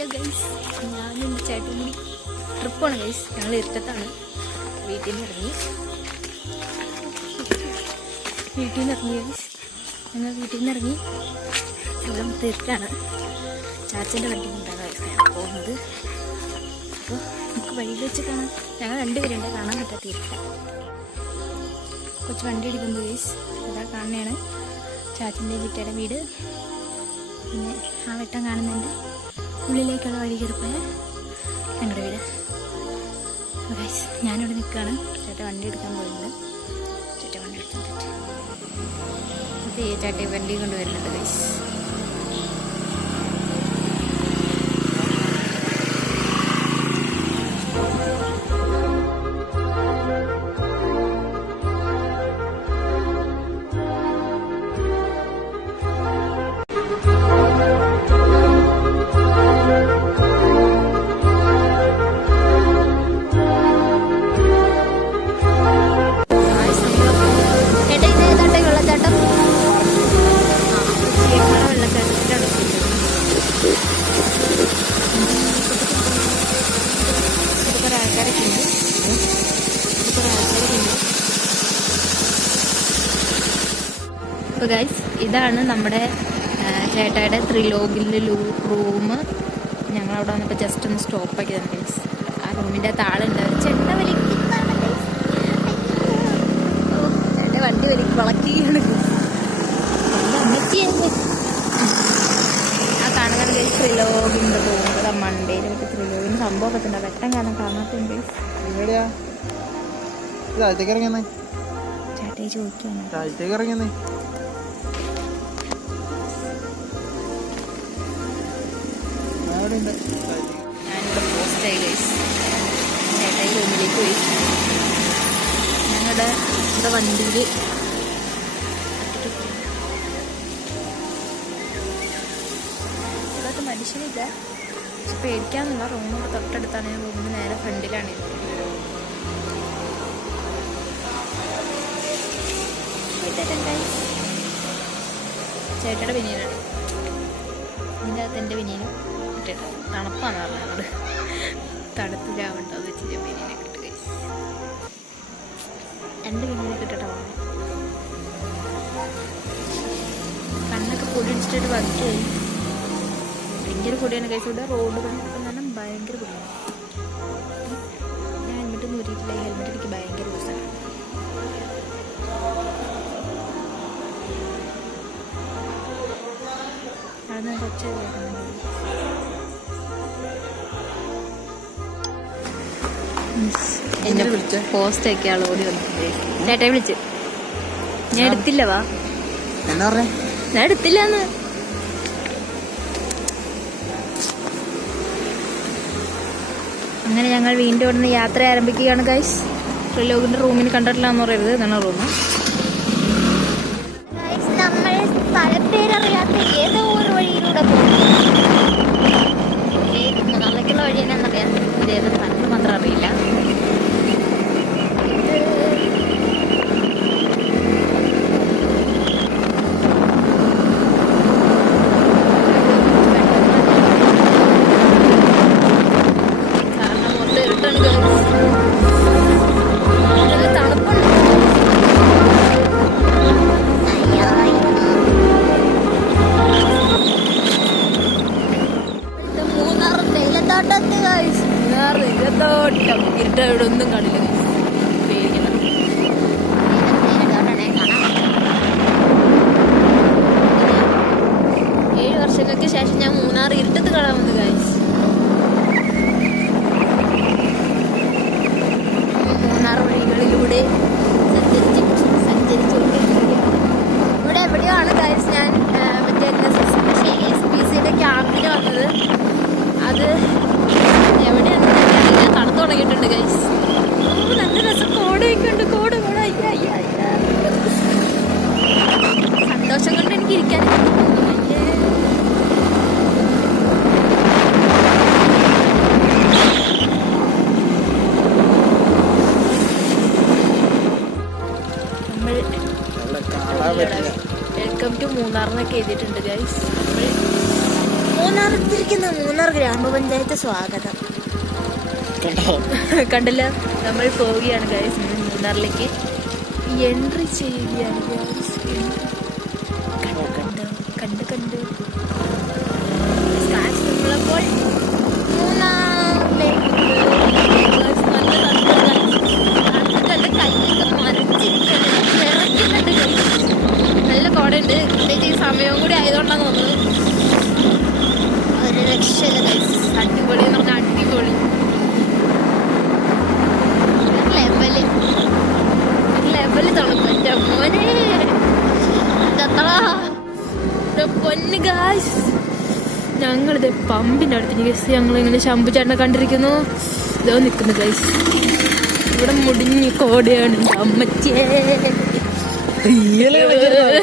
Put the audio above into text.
Hello guys ഞാനും ചേട്ടനും കൂടി ട്രിപ്പാണ് ഗൈസ്. ഞങ്ങൾ ഇരുട്ടത്താണ് വീട്ടിൽ നിന്ന് ഇറങ്ങി. വീട്ടിൽ നിന്ന് ഇറങ്ങി ഗൈസ്. ഞങ്ങൾ വീട്ടിൽ നിന്ന് ഇറങ്ങി. ഇവിടെ തീർക്കാണ് ചാച്ചന്റെ വണ്ടി കൊണ്ടാണ് ഗൈസ് ഞാൻ പോകുന്നത്. അപ്പോൾ നമുക്ക് വഴി വെച്ച് കാണാം. ഞങ്ങൾ രണ്ടുപേരുണ്ട്. കാണാൻ പറ്റാത്ത തീർക്ക കൊച്ചു വണ്ടി എടുക്കുമ്പോൾ ഗൈസ്. അതാ കാണുന്നതാണ് ചാച്ചന്റെ വീട്ടുകാരുടെ വീട്. പിന്നെ ആ വെട്ടം കാണുന്നുണ്ട്. ഉള്ളിലേക്കുള്ള വഴി കയറിപ്പോയ ഞങ്ങളുടെ വീട്. ഞാനിവിടെ നിൽക്കുകയാണ്. ചേട്ടൻ വണ്ടി എടുക്കാൻ പോയിട്ടുണ്ട് ചേട്ടൻ വണ്ടി അപ്പോൾ ചേട്ടൻ വണ്ടി കൊണ്ടുവരുന്നുണ്ട് ഗൈസ് അപ്പോൾ ഗൈസ് ഇതാണ് നമ്മുടെ ചേട്ടായുടെ ത്രിലോകിലെ റൂം. ഞങ്ങൾ അവിടെ വന്നപ്പോൾ ജസ്റ്റ് ഒന്ന് സ്റ്റോപ്പ് ആക്കിയതാണ് ഗൈസ് ആ റൂമിന്റെ താളുണ്ട് ചേട്ടന്റെ വലിക്ക് ചേട്ടന്റെ വണ്ടി വലിക്ക് വളക്കുകയാണ് ആ കാണുന്നത് ഗൈസ് ത്രിലോകിന്റെ റൂം. മണ്ടയിൽ മറ്റേ ത്രിലോകിന് സംഭവമൊക്കെ തന്നെ വെട്ടം കാരണം കാണാത്തുണ്ട് ഗൈസ് താഴത്തേക്ക് ഇറങ്ങിയെന്നേ. ചേട്ടയെ താഴത്തേക്ക് ഇറങ്ങിയെന്നേ. അവിടെ ഉണ്ട് ഞാനിവിടെ പോസ്റ്റ് ആയി ഗൈസ് ഞങ്ങളുടെ ഇവിടെ വണ്ടിയിൽ ഇവിടത്തെ മനുഷ്യനില്ല. പക്ഷെ പേടിക്കാന്നുള്ള റൂമിന്റെ തൊട്ടടുത്താണ്. ഞാൻ റൂമിന് നേരെ ഫ്രണ്ടിലാണ്. ചേട്ടയുടെ ബനിയനാണ് ഇതിന്റെ അകത്ത് എന്റെ ഇട്ടിട്ട് തണുപ്പാന്ന് പറഞ്ഞത്. തണുത്തിലാവണ്ടോ എന്ന് വെച്ചാൽ ബിരിയാണി കിട്ടുക രണ്ട് ബനിയനൊക്കെ ഇട്ടിട്ടാ കണ്ണൊക്കെ പൊടി അടിച്ചിട്ട് വർക്ക് ഭയങ്കര പൊടിയാണ് കഴിച്ചു ഇവിടെ റോഡ് പണിയൊക്കെ തന്നെ ഭയങ്കര പൊടിയാണ്. ഞാൻ ഹെൽമെറ്റ് നൂരിയിട്ടില്ല ഹെൽമെറ്റ് എനിക്ക് ഭയങ്കര യൂസാണ് അവിടെ കുറച്ച് എന്നെ വിളിച്ചു. പോസ്റ്റ് ഒക്കെ ആൾ ഓടി വന്നിട്ടുണ്ട് ചേട്ടായി വിളിച്ചു. ഞാൻ എടുത്തില്ല വാ. എന്നാ പറഞ്ഞേ? ഞാൻ എടുത്തില്ലാന്ന്. അങ്ങനെ ഞങ്ങൾ വീണ്ടും ഇവിടുന്ന് യാത്ര ആരംഭിക്കുകയാണ് ഗൈസ് ലോകിന്റെ റൂമിന് കണ്ടിട്ടില്ലാന്ന് പറയരുത് ഇതാണ് റൂം നമ്മൾ സ്ഥലപ്പേരറിയാത്ത ഏതോ ഇരുട്ട ഇവിടെ ഒന്നും കാണില്ല guys. പേടിക്കണം തേയിലത്തോട്ടമാണേ, കാണാം. ഏഴ് വർഷങ്ങൾക്ക് ശേഷം ഞാൻ മൂന്നാർ ഇരുട്ടത്ത് കാണാൻ വന്നു ഗൈസ് മൂന്നാർ വഴികളിലൂടെ സഞ്ചരിച്ച് സഞ്ചരിച്ചുകൊണ്ടിരിക്കുകയാണ് ഇവിടെ എവിടെയാണ് ഗൈസ് ഞാൻ ആ, മറ്റേ എസ് പി സിയുടെ ക്യാമ്പിന് വന്നത് അത് എവിടെയാണെന്ന് എനിക്കറിയില്ല തണുത്ത് തുടങ്ങിയിട്ടുണ്ട് ഗൈസ് നല്ല രസം കോടയൊക്കെ ഉണ്ട് കോട കോട അയ്യ അയ്യ അയ്യ സന്തോഷം കൊണ്ട് എനിക്ക് ഇരിക്കാൻ പറ്റുന്നില്ല. അയ്യേ. നമ്മൾ അവിടെ കാണാൻ പറ്റില്ല വെൽക്കം ടു മൂന്നാർ എന്നൊക്കെ എഴുതിയിട്ടുണ്ട് ഗൈസ് മൂന്നാർ എത്തിയിരിക്കുന്ന മൂന്നാർ ഗ്രാമപഞ്ചായത്ത് സ്വാഗതം. കണ്ടോ? കണ്ടല്ലോ? നമ്മൾ പോവുകയാണ് ഗൈസ് മൂന്നാറിലേക്ക്. എൻട്രി ചെയ്യുകയാണ് ഗൈസ് കണ്ട് കണ്ട്? കണ്ട് കണ്ടു. പ്രത്യേകിച്ച് ഈ സമയവും കൂടി ആയതുകൊണ്ടാണ് തോന്നുന്നത്. ഒരു രക്ഷയില്ല അടിപൊളി എന്ന് പറഞ്ഞാൽ അടിപൊളി ലെവൽ ലെവൽ തണുപ്പ് എന്റെ മോനെ. പൊന്ന് ഗായ്സ് ഞങ്ങളിത് പമ്പിന്റെ അടുത്ത് ഗസ് ഞങ്ങൾ ഇങ്ങനെ ശമ്പു ചേട്ടനെ കണ്ടിരിക്കുന്നു. ഇതോ നിൽക്കുന്നു ഗൈസ് ഇവിടെ മുടിഞ്ഞ് കോടയാണ് എന്റെ അമ്മച്ചേ